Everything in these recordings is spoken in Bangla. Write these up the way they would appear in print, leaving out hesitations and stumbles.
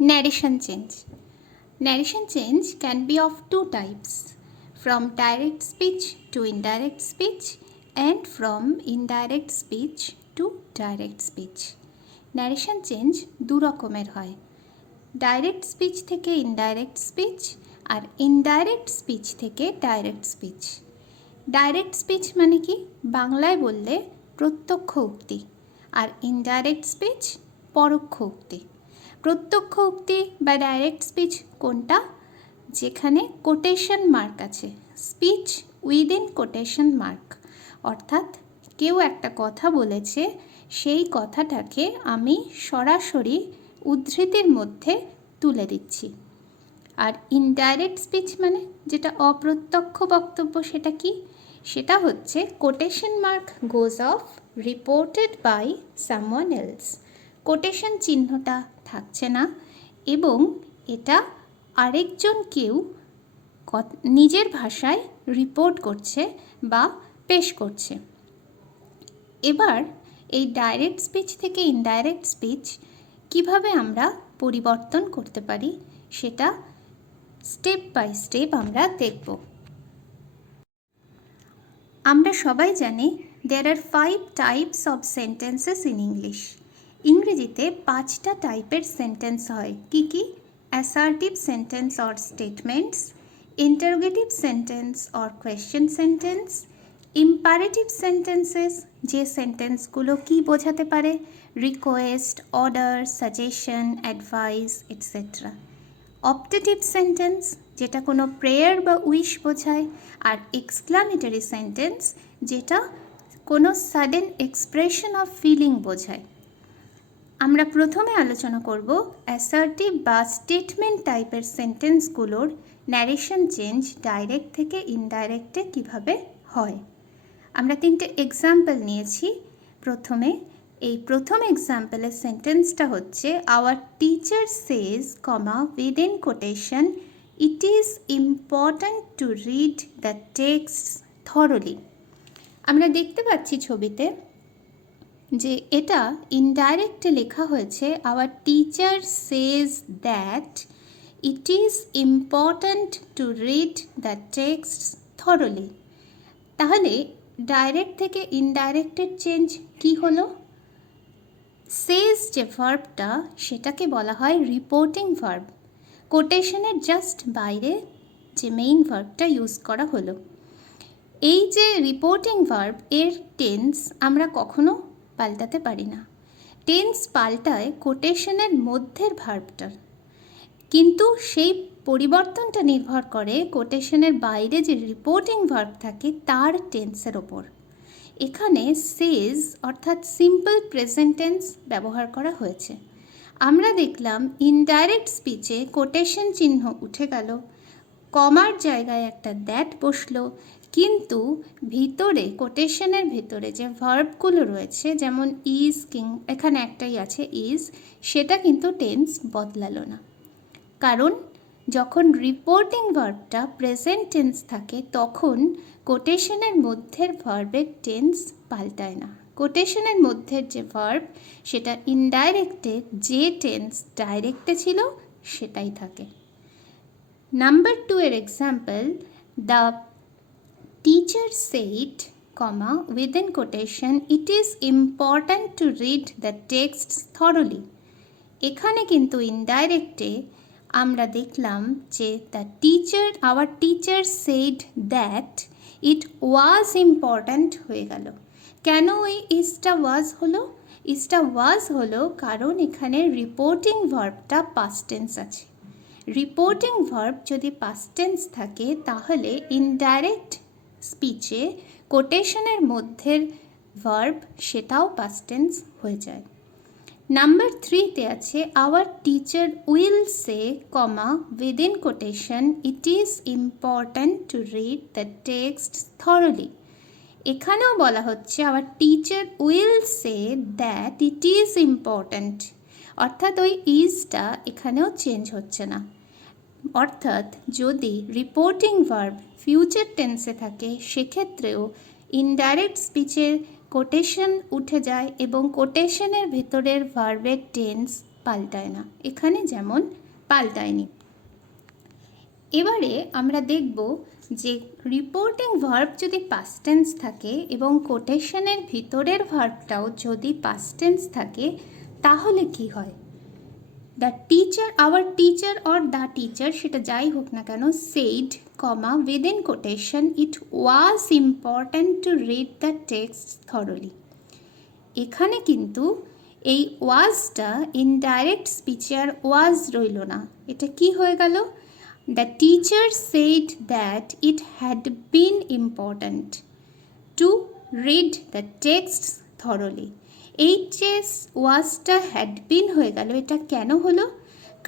Narration change. Narration change can be of two types, from direct speech to indirect speech and from indirect speech to direct speech. Narration change দু রকমের হয়, ডাইরেক্ট স্পিচ থেকে ইনডাইরেক্ট স্পিচ আর ইনডাইরেক্ট স্পিচ থেকে ডাইরেক্ট স্পিচ। ডাইরেক্ট স্পিচ মানে কি, বাংলায় বললে প্রত্যক্ষ উক্তি, আর ইনডাইরেক্ট স্পিচ পরোক্ষ উক্তি। প্রত্যক্ষ উক্তি বা ডাইরেক্ট স্পিচ কোনটা, যেখানে কোটেশন মার্ক আছে, স্পিচ উইদিন কোটেশন মার্ক, অর্থাৎ কেউ একটা কথা বলেছে, সেই কথাটাকে আমি সরাসরি উদ্ধৃতির মধ্যে তুলে দিচ্ছি। আর ইনডাইরেক্ট স্পিচ মানে যেটা অপ্রত্যক্ষ বক্তব্য, সেটা কি, সেটা হচ্ছে quotation mark goes off reported by someone else. Quotation চিহ্নটা থাকছে না এবং এটা আরেকজন কেউ নিজের ভাষায় রিপোর্ট করছে বা পেশ করছে। এবার এই ডাইরেক্ট স্পিচ থেকে ইনডাইরেক্ট স্পিচ কিভাবে আমরা পরিবর্তন করতে পারি সেটা স্টেপ বাই স্টেপ আমরা দেখব। আমরা সবাই জানি there are 5 types of sentences in English. ইংরেজিতে 5টা টাইপের সেন্টেন্স হয়। কি কি? Assertive sentence or statements, interrogative sentence or question sentence, imperative sentences, যে সেন্টেন্সগুলো কি বোঝাতে পারে, request, order, suggestion, advice etcetera. Optative sentence, যেটা কোনো প্রেয়ার বা উইশ বোঝায়, আর এক্সক্লামেটরি সেন্টেন্স, যেটা কোনো সাডেন এক্সপ্রেশন অফ ফিলিং বোঝায়। আমরা প্রথমে আলোচনা করব অ্যাসার্টিভ বা স্টেটমেন্ট টাইপের সেন্টেন্সগুলোর ন্যারেশন চেঞ্জ ডাইরেক্ট থেকে ইনডাইরেক্টে কিভাবে হয়। আমরা 3টে এক্সাম্পল নিয়েছি। এই প্রথম এক্সাম্পলের সেন্টেন্সটা হচ্ছে our teacher says comma within quotation it is important to read the text thoroughly. আমরা দেখতে পাচ্ছি ছবিতে যে এটা ইনডাইরেক্টে লেখা হয়েছে our teacher says that it is important to read the text thoroughly. তাহলে ডাইরেক্ট থেকে ইনডাইরেক্টের চেঞ্জ কি হলো? সেজ যে ভার্বটা, সেটাকে বলা হয় রিপোর্টিং ভার্ব। কোটেশনের জাস্ট বাইরে যে মেইন ভার্বটা ইউজ করা হলো। এই যে রিপোর্টিং ভার্ব, এর টেন্স আমরা কখনো পাল্টাতে পারি না। টেন্স পাল্টায় কোটেশনের মধ্যের ভার্বটার, কিন্তু সেই পরিবর্তনটা নির্ভর করে কোটেশনের বাইরে যে রিপোর্টিং ভার্ব থাকে তার টেন্সের ওপর। এখানে সেজ অর্থাৎ সিম্পল প্রেজেন্ট টেন্স ব্যবহার করা হয়েছে। আমরা দেখলাম ইনডাইরেক্ট স্পিচে কোটেশন চিহ্ন উঠে গেল, কমার জায়গায় একটা দ্যাট বসলো, কিন্তু ভিতরে কোটেশনের ভিতরে যে ভার্বগুলো রয়েছে, যেমন ইজ, কিং, এখানে একটাই আছে ইজ, সেটা কিন্তু টেন্স বদলালো না। কারণ যখন রিপোর্টিং ভার্বটা প্রেজেন্ট টেন্স থাকে তখন কোটেশনের মধ্যের ভার্বের টেন্স পাল্টায় না। কোটেশনের মধ্যের যে ভার্ব, সেটা ইনডাইরেক্টে যে টেন্স ডাইরেক্টে ছিল সেটাই থাকে। নাম্বার 2 এর example, the teacher said comma within quotation it is important to read the text thoroughly. এখানে কিন্তু ইনডাইরেক্টে আমরা দেখলাম যে our teacher said that it was important হয়ে গেল। কেন ওই ইজটা ওয়াজ হলো? ইজটা ওয়াজ হলো কারণ এখানে রিপোর্টিং ভার্বটা পাস্ট টেন্স আছে। রিপোর্টিং ভার্ব যদি পাস্ট টেন্স থাকে তাহলে ইনডাইরেক্ট স্পিচে কোটেশনের মধ্যের ভার্ব সেটাও পাস্ট টেন্স হয়ে যায়। নাম্বার 3তে আছে our teacher will say comma within quotation it is important to read the text thoroughly. এখানেও বলা হচ্ছে our teacher will say that it is important, অর্থাৎ ওই ইজটা এখানেও চেঞ্জ হচ্ছে না। অর্থাৎ যদি রিপোর্টিং ভার্ব ফিউচার টেন্সে থাকে সেক্ষেত্রেও ইনডাইরেক্ট স্পিচের কোটেশন উঠে যায় এবং কোটেশনের ভেতরের ভার্বের টেন্স পাল্টায় না, এখানে যেমন পাল্টায়নি। এবারে আমরা দেখব যে রিপোর্টিং ভার্ব যদি পাস্ট টেন্স থাকে এবং কোটেশনের ভিতরের ভার্বটাও যদি পাস্ট টেন্স থাকে তাহলে কি হয়। The teacher, our teacher or the teacher, সেটা যাই হোক না কেন, said comma within quotation it was important to read the text thoroughly. এখানে কিন্তু এই ওয়াজটা ইনডাইরেক্ট স্পিচে আর ওয়াজ রইল না, এটা কি হয়ে গেল, the teacher said that it had been important to read the text thoroughly. এই যে ওয়াজটা হ্যাড বিন হয়ে গেল, এটা কেন হলো,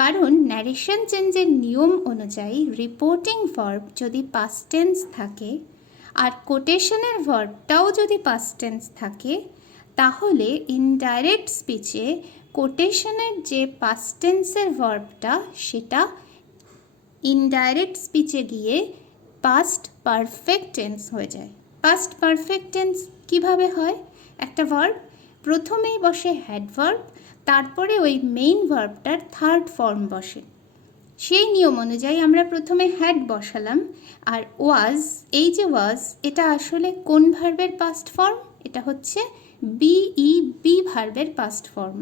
কারণ ন্যারেশন চেঞ্জের নিয়ম অনুযায়ী রিপোর্টিং ভার্ব যদি পাস্ট টেন্স থাকে আর কোটেশনের ভার্বটাও যদি পাস্ট টেন্স থাকে তাহলে ইনডাইরেক্ট স্পিচে কোটেশনের যে পাস্ট টেন্সের ভার্বটা সেটা ইনডাইরেক্ট স্পিচে গিয়ে পাস্ট পারফেক্ট টেন্স হয়ে যায়। পাস্ট পারফেক্ট টেন্স কিভাবে হয়, একটা ভার্ব প্রথমেই বসে হ্যাড ভার্ব, তারপরে ওই মেইন ভার্বটার থার্ড ফর্ম বসে। সেই নিয়ম অনুযায়ী আমরা প্রথমে হ্যাড বসালাম, আর ওয়াজ, এই যে ওয়াজ, এটা আসলে কোন ভার্বের পাস্ট ফর্ম, এটা হচ্ছে বি ভার্বের পাস্ট ফর্ম।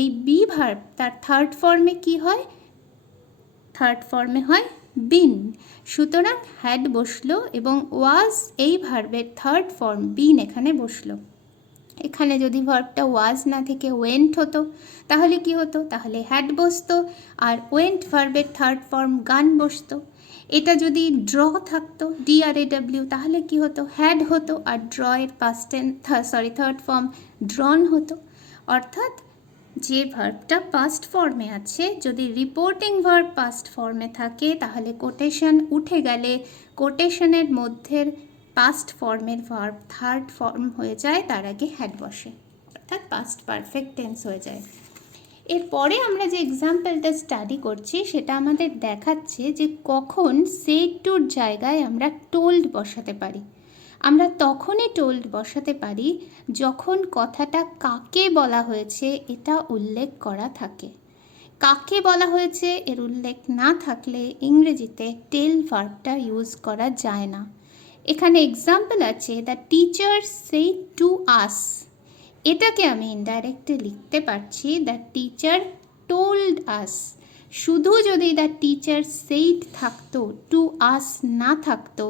এই বি ভার্ব তার থার্ড ফর্মে কি হয়, থার্ড ফর্মে হয় বিন। সুতরাং হ্যাড বসলো এবং ওয়াজ এই ভার্বের থার্ড ফর্ম বিন এখানে বসলো। এখানে যদি ভার্বটা ওয়াজ না থেকে ওয়েন্ট হতো তাহলে কি হতো, তাহলে হ্যাড বসতো আর ওয়েন্ট ভার্বের থার্ড ফর্ম গান বসতো। এটা যদি ড্র থাকতো DRAW তাহলে কি হতো, হ্যাড হতো আর ড্র এর থার্ড ফর্ম ড্রন হতো। অর্থাৎ যে ভার্বটা পাস্ট ফর্মে আছে যদি রিপোর্টিং ভার্ব পাস্ট ফর্মে থাকে তাহলে কোটেশন উঠে গেলে কোটেশনের মধ্যের পাস্ট ফর্মের ভার্ব থার্ড ফর্ম হয়ে যায়, তার আগে হ্যাড বসে, অর্থাৎ পাস্ট পারফেক্ট টেন্স হয়ে যায়। এরপরে আমরা যে এক্সাম্পলটা স্টাডি করছি সেটা আমাদের দেখাচ্ছে যে কখন সেড টুর জায়গায় আমরা টোল্ড বসাতে পারি। আমরা তখনই টোল্ড বসাতে পারি যখন কথাটা কাকে বলা হয়েছে এটা উল্লেখ করা থাকে। কাকে বলা হয়েছে এর উল্লেখ না থাকলে ইংরেজিতে টেল ভার্বটা ইউজ করা যায় না। এখানে এক্সাম্পল আছে the teacher said to us, এটাকে আমি ইনডাইরেক্টলি লিখতে পারছি দ্য টিচার টোল্ড আস। শুধু যদি দ্য টিচার সেইড থাকতো, টু আস না থাকতো,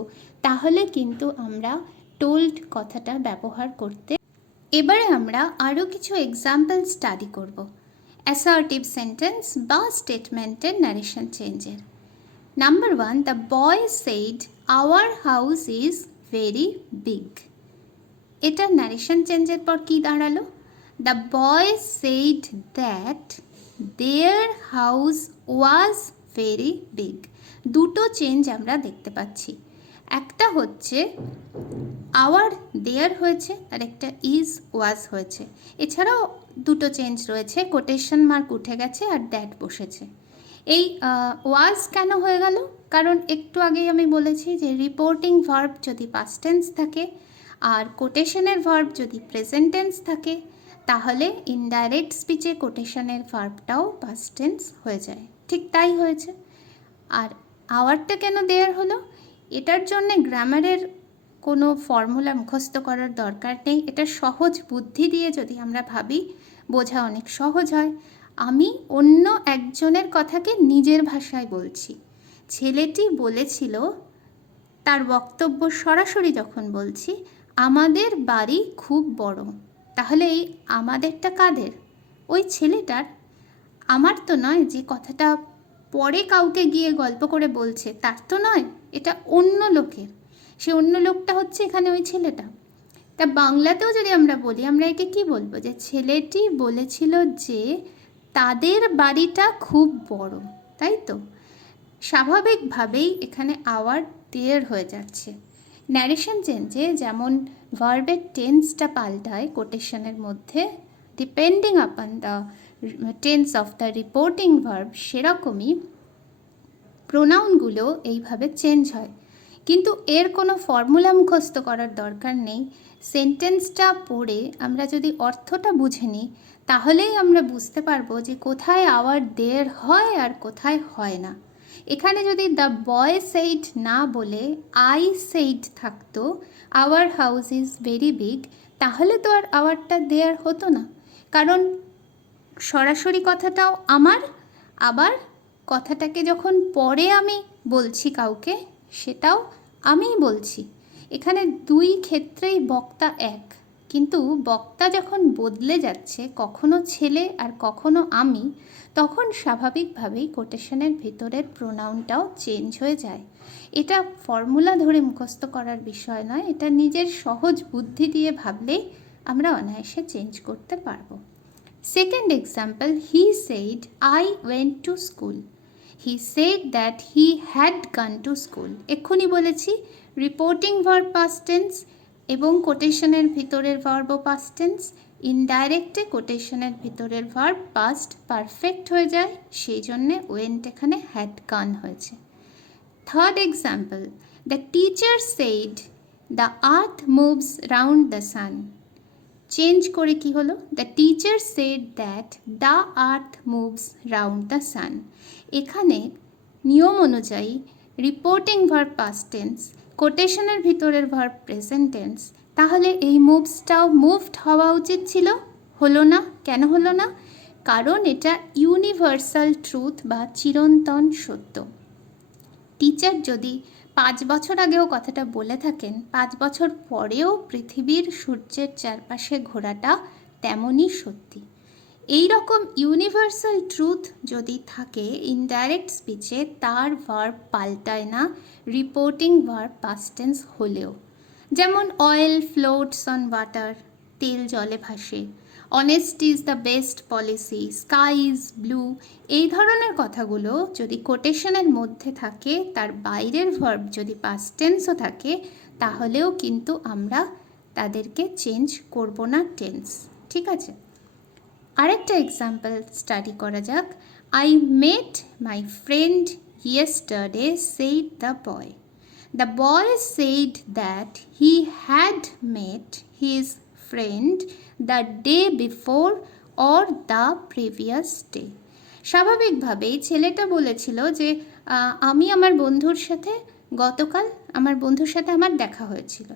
তাহলে কিন্তু আমরা টোল্ড কথাটা ব্যবহার করতে। এবারে আমরা আরও কিছু এক্সাম্পল স্টাডি করব অ্যাসার্টিভ সেন্টেন্স বা স্টেটমেন্টের ন্যারেশন চেঞ্জের। Number 1, the boy said our house is very big. এটা ন্যারেশন চেঞ্জের পর কি দাঁড়ালো, the boy said that their house was very big. দুটো চেঞ্জ আমরা দেখতে পাচ্ছি, একটা হচ্ছে আওয়ার দেয়ার হয়েছে আর একটা ইজ ওয়াজ হয়েছে। এছাড়াও দুটো চেঞ্জ রয়েছে, কোটেশন মার্ক উঠে গেছে আর দ্যাট বসেছে। এই ওয়াজ কেন হয়ে গেল, কারণ একটু আগেই আমি বলেছি যে রিপোর্টিং ভার্ব যদি পাস্ট টেন্স থাকে আর কোটেশনের ভার্ব যদি প্রেজেন্ট টেন্স থাকে তাহলে ইনডাইরেক্ট স্পিচে কোটেশনের ভার্বটাও পাস্ট টেন্স হয়ে যায়। ঠিক তাই হয়েছে। আর আওয়ারটা কেন দেয়ার হলো, এটার জন্যে গ্রামারের কোনো ফর্মুলা মুখস্থ করার দরকার নেই। এটা সহজ বুদ্ধি দিয়ে যদি আমরা ভাবি বোঝা অনেক সহজ হয়। আমি অন্য একজনের কথাকে নিজের ভাষায় বলছি। ছেলেটি বলেছিল, তার বক্তব্য সরাসরি যখন বলছি, আমাদের বাড়ি খুব বড়, তাহলে এই আমাদেরটা কাদের, ওই ছেলেটার। আমার তো নয়, যে কথাটা পরে কাউকে গিয়ে গল্প করে বলছে তার তো নয়, এটা অন্য লোকের। সে অন্য লোকটা হচ্ছে এখানে ওই ছেলেটা। তা বাংলাতেও যদি আমরা বলি, আমরা একে কি বলবো, যে ছেলেটি বলেছিল যে তাদের বাড়িটা খুব বড়, তাই তো। স্বাভাবিকভাবেই এখানে আওয়ার দেয়ার হয়ে যাচ্ছে। ন্যারেশন চেঞ্জে যেমন ভার্বের টেন্সটা পাল্টায় কোটেশনের মধ্যে depending upon the tense of the reporting verb, সেরকমই প্রোনাউনগুলো এইভাবে চেঞ্জ হয়। কিন্তু এর কোনো ফর্মুলা মুখস্থ করার দরকার নেই। সেন্টেন্সটা পড়ে আমরা যদি অর্থটা বুঝে নিই তাহলেই আমরা বুঝতে পারবো যে কোথায় আওয়ার দেয়ার হয় আর কোথায় হয় না। এখানে যদি দ্য বয় সেইড না বলে আই সেইড থাকতো, our house is very big, তাহলে তো আর আওয়ারটা দেয়ার হতো না, কারণ সরাসরি কথাটাও আমার, আবার কথাটাকে যখন পরে আমি বলছি কাউকে, সেটাও আমিই বলছি। এখানে দুই ক্ষেত্রেই বক্তা এক, কিন্তু বক্তা যখন বদলে যাচ্ছে, কখনো ছেলে আর কখনো আমি, তখন স্বাভাবিকভাবেই কোটেশনের ভিতরের প্রোনাউনটাও চেঞ্জ হয়ে যায়। এটা ফর্মুলা ধরে মুখস্থ করার বিষয় নয়, এটা নিজের সহজ বুদ্ধি দিয়ে ভাবলেই আমরা অনায়াসে চেঞ্জ করতে পারবো। Second example, he said, I went to school. He said that he had gone to school. এক্ষুনি বলেছি রিপোর্টিং ভার্ব পাস্ট টেন্স এবং কোটেশনের ভিতরের ভার্বও পাস্ট টেন্স। ইনডাইরেক্টে কোটেশনের ভিতরের ভার্ব পাস্ট পারফেক্ট হয়ে যায়, সেই জন্যে ওয়েন্ট এখানে হ্যাড গান হয়েছে। Third example, the teacher said the earth moves round the sun. Change করে কি হলো, the teacher said that the earth moves round the sun. এখানে নিয়ম অনুযায়ী রিপোর্টিং ভার্ব পাস্ট টেন্স, কোটেশনের ভিতরের ভার্ব প্রেজেন্ট টেন্স, তাহলে এই মুভসটাও মুভড হওয়া উচিত ছিল, হলো না। কেন হলো না? কারণ এটা ইউনিভার্সাল ট্রুথ বা চিরন্তন সত্য। টিচার যদি 5 বছর আগেও কথাটা বলে থাকেন, 5 বছর পরেও পৃথিবীর সূর্যের চারপাশে ঘোরাটা তেমনই সত্যি। এই রকম ইউনিভার্সাল ট্রুথ যদি থাকে ইনডাইরেক্ট স্পিচে, তার ভার্ব পাল্টায় না রিপোর্টিং ভার্ব পাস্ট টেন্স হলেও। যেমন অয়েল ফ্লোটস অন ওয়াটার, তেল জলে ভাসে, honesty is the best policy, sky is blue, এই ধরনের কথাগুলো যদি কোটেশনের মধ্যে থাকে, তার বাইরের ভার্ব যদি পাস্ট টেন্সও থাকে, তাহলেও কিন্তু আমরা তাদেরকে চেঞ্জ করব না টেন্স। ঠিক আছে, আরেকটা এক্সাম্পল স্টাডি করা যাক। I met my friend yesterday, said the boy. The boy said that he had mate his friend the day before or the previous day. স্বাভাবিকভাবেই ছেলেটা বলেছিল যে আমি আমার বন্ধুর সাথে গতকাল আমার দেখা হয়েছিল।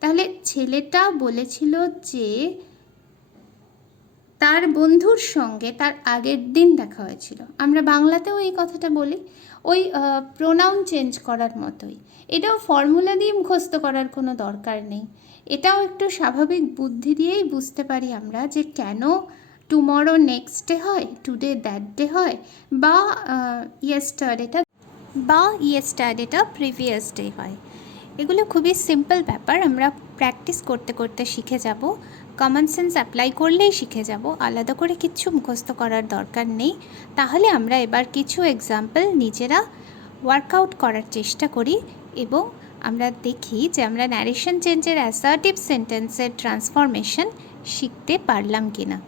তাহলে ছেলেটা বলেছিল যে তার বন্ধুর সঙ্গে তার আগের দিন দেখা হয়েছিল। আমরা বাংলাতেও এই কথাটা বলি, ওই প্রোনাউন চেঞ্জ করার মতোই। এটাও ফর্মুলা দিয়ে মুখস্থ করার কোনো দরকার নেই, এটাও একটু স্বাভাবিক বুদ্ধি দিয়েই বুঝতে পারি আমরা যে কেন টুমরো নেক্সট ডে হয়, টুডে দ্যাট ডে হয়, বা ইয়েস্টারডেটা প্রিভিয়াস ডে হয়। এগুলো খুবই সিম্পল ব্যাপার, আমরা প্র্যাকটিস করতে করতে শিখে যাব, কমন সেন্স অ্যাপ্লাই করলেই শিখে যাব, আলাদা করে কিচ্ছু মুখস্থ করার দরকার নেই। তাহলে আমরা এবার কিছু এক্সাম্পল নিজেরা ওয়ার্কআউট করার চেষ্টা করি এবং আমরা দেখি যে আমরা ন্যারেশন চেঞ্জের অ্যাসার্টিভ সেন্টেন্সের ট্রান্সফরমেশন শিখতে পারলাম কিনা।